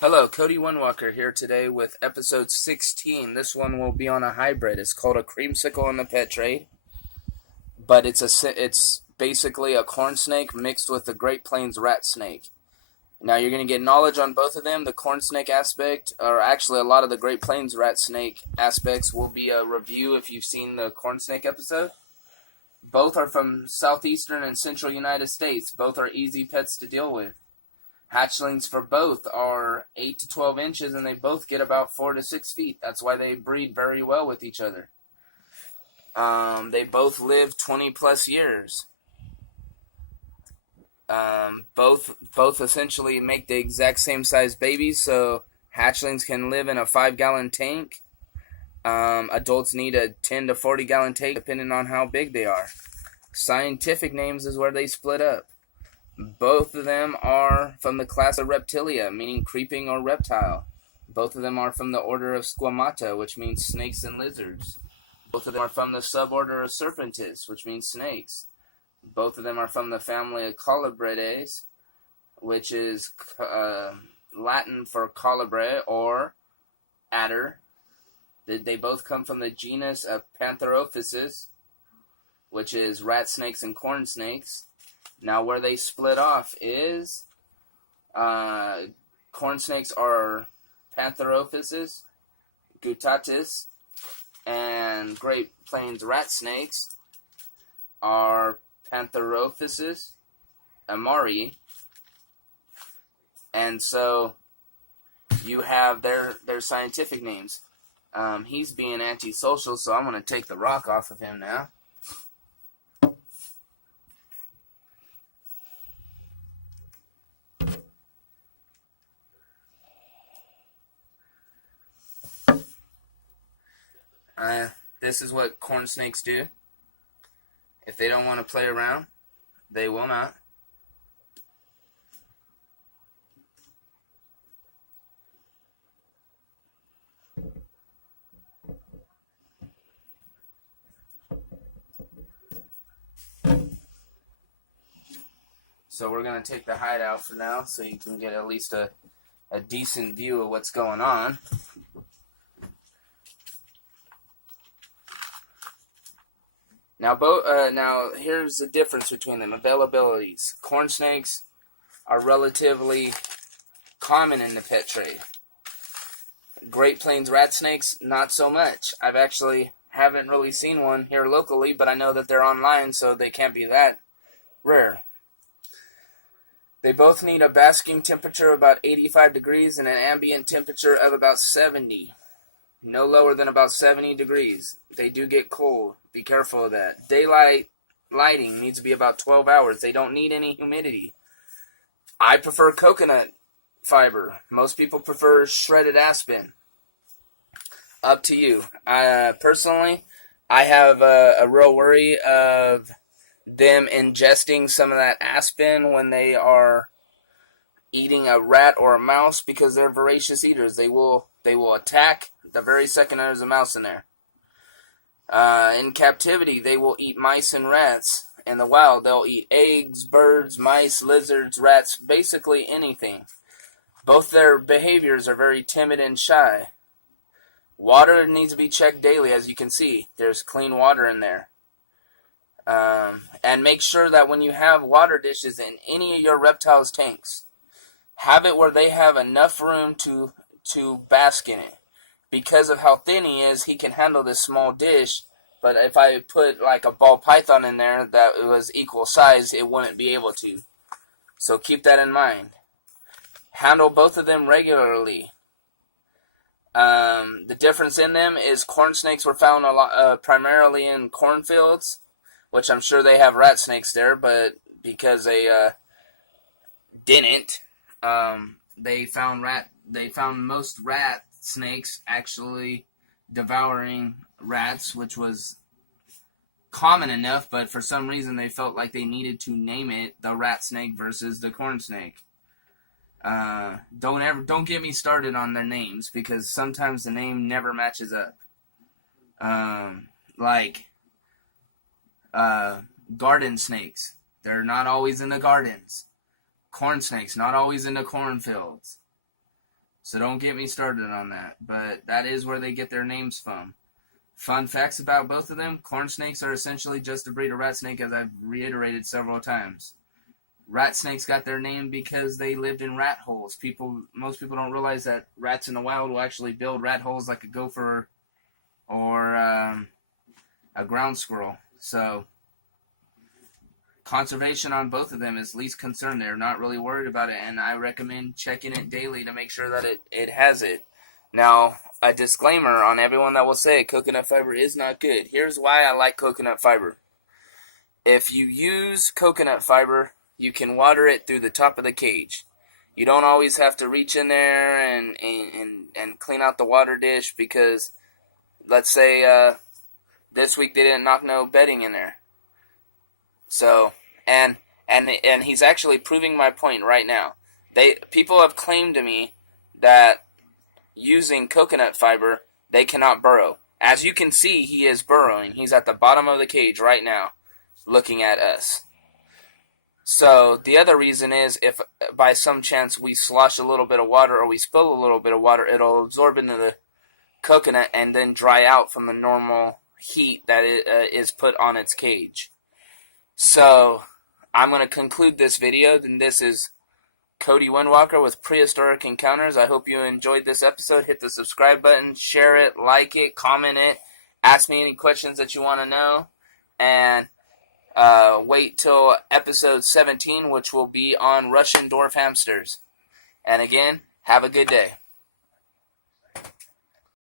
Hello, Cody Onewalker here today with episode 16. This one will be on a hybrid. It's called a creamsicle in the pet trade, but it's basically a corn snake mixed with the Great Plains rat snake. Now you're going to get knowledge on both of them. The corn snake aspect, or actually a lot of the Great Plains rat snake aspects, will be a review if you've seen the corn snake episode. Both are from southeastern and central United States. Both are easy pets to deal with. Hatchlings for both are 8 to 12 inches, and they both get about 4 to 6 feet. That's why they breed very well with each other. They both live 20 plus years. Both essentially make the exact same size babies, so hatchlings can live in a 5-gallon tank. Adults need a 10 to 40-gallon tank, depending on how big they are. Scientific names is where they split up. Both of them are from the class of Reptilia, meaning creeping or reptile. Both of them are from the order of Squamata, which means snakes and lizards. Both of them are from the suborder of Serpentis, which means snakes. Both of them are from the family of Colubridae, which is Latin for colubre or adder. They both come from the genus of Pantherophysis, which is rat snakes and corn snakes. Now, where they split off is corn snakes are Pantherophysis, Guttatus, and Great Plains rat snakes are Pantherophysis, Amari. And so you have their scientific names. He's being antisocial, so I'm going to take the rock off of him now. This is what corn snakes do. If they don't want to play around, they will not. So we're going to take the hide out for now so you can get at least a decent view of what's going on. Now here's the difference between them. Availabilities. Corn snakes are relatively common in the pet trade. Great Plains rat snakes, not so much. I've actually haven't really seen one here locally, but I know that they're online, so they can't be that rare. They both need a basking temperature of about 85 degrees and an ambient temperature of about 70. No lower than about 70 degrees. They do get cold. Be careful of that. Daylight lighting needs to be about 12 hours. They don't need any humidity. I prefer coconut fiber. Most people prefer shredded aspen. Up to you. Personally, I have a real worry of them ingesting some of that aspen when they are eating a rat or a mouse, because they're voracious eaters. They will attack the very second there's a mouse in there. In captivity, they will eat mice and rats. In the wild, they'll eat eggs, birds, mice, lizards, rats, basically anything. Both their behaviors are very timid and shy. Water needs to be checked daily, as you can see. There's clean water in there. And make sure that when you have water dishes in any of your reptiles' tanks, have it where they have enough room to bask in it. Because of how thin he is, he can handle this small dish, but if I put like a ball python in there that was equal size, it wouldn't be able to. So keep that in mind. Handle both of them regularly. The difference in them is corn snakes were found primarily in cornfields, which I'm sure they have rat snakes there, but because they didn't, they found most rat snakes actually devouring rats, which was common enough, but for some reason they felt like they needed to name it the rat snake versus the corn snake. Don't get me started on their names, because sometimes the name never matches up. Garden snakes, they're not always in the gardens. Corn snakes, not always in the cornfields. So don't get me started on that. But that is where they get their names from. Fun facts about both of them: corn snakes are essentially just a breed of rat snake, as I've reiterated several times. Rat snakes got their name because they lived in rat holes. Most people don't realize that rats in the wild will actually build rat holes like a gopher or a ground squirrel. So conservation on both of them is least concern. They're not really worried about it, and I recommend checking it daily to make sure that it has it. Now, a disclaimer on everyone that will say coconut fiber is not good. Here's why I like coconut fiber. If you use coconut fiber, you can water it through the top of the cage. You don't always have to reach in there and clean out the water dish, because let's say this week they didn't knock no bedding in there. So, and he's actually proving my point right now. People have claimed to me that using coconut fiber, they cannot burrow. As you can see, he is burrowing. He's at the bottom of the cage right now, looking at us. So the other reason is, if by some chance we slosh a little bit of water or we spill a little bit of water, it'll absorb into the coconut and then dry out from the normal heat that is put on its cage. So I'm going to conclude this video. And this is Cody Windwalker with Prehistoric Encounters. I hope you enjoyed this episode. Hit the subscribe button, share it, like it, comment it, ask me any questions that you want to know, and wait till episode 17, which will be on Russian dwarf hamsters. And again, have a good day.